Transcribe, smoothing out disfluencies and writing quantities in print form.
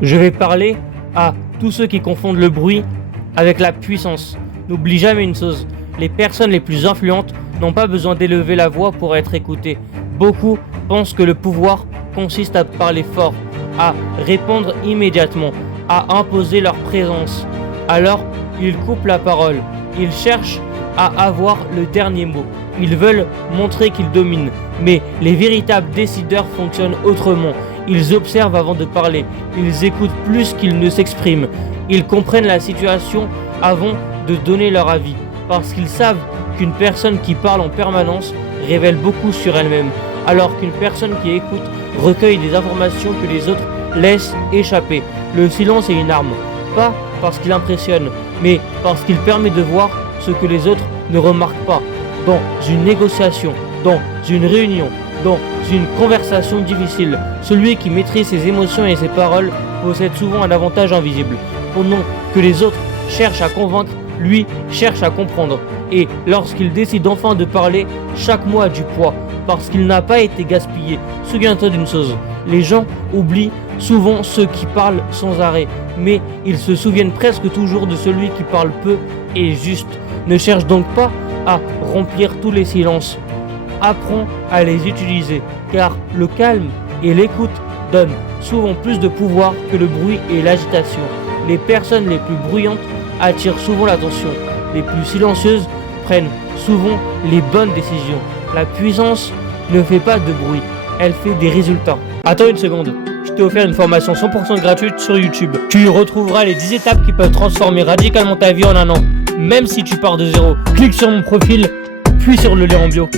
Je vais parler à tous ceux qui confondent le bruit avec la puissance. N'oublie jamais une chose, les personnes les plus influentes n'ont pas besoin d'élever la voix pour être écoutées. Beaucoup pensent que le pouvoir consiste à parler fort, à répondre immédiatement, à imposer leur présence. Alors, ils coupent la parole, ils cherchent à avoir le dernier mot. Ils veulent montrer qu'ils dominent, mais les véritables décideurs fonctionnent autrement. Ils observent avant de parler, ils écoutent plus qu'ils ne s'expriment. Ils comprennent la situation avant de donner leur avis, parce qu'ils savent qu'une personne qui parle en permanence révèle beaucoup sur elle-même, alors qu'une personne qui écoute recueille des informations que les autres laissent échapper. Le silence est une arme, pas parce qu'il impressionne, mais parce qu'il permet de voir ce que les autres ne remarquent pas. Dans une négociation, dans une réunion, dans une conversation difficile, celui qui maîtrise ses émotions et ses paroles possède souvent un avantage invisible. Pendant que les autres cherchent à convaincre, lui cherche à comprendre. Et lorsqu'il décide enfin de parler, chaque mot a du poids, parce qu'il n'a pas été gaspillé. Souviens-toi d'une chose, les gens oublient souvent ceux qui parlent sans arrêt, mais ils se souviennent presque toujours de celui qui parle peu et juste. Ne cherche donc pas à remplir tous les silences. Apprends à les utiliser, car le calme et l'écoute donnent souvent plus de pouvoir que le bruit et l'agitation. Les personnes les plus bruyantes attirent souvent l'attention. Les plus silencieuses prennent souvent les bonnes décisions. La puissance ne fait pas de bruit, elle fait des résultats. Attends une seconde, je t'ai offert une formation 100% gratuite sur YouTube. Tu y retrouveras les 10 étapes qui peuvent transformer radicalement ta vie en un an, même si tu pars de zéro. Clique sur mon profil, puis sur le lien en bio.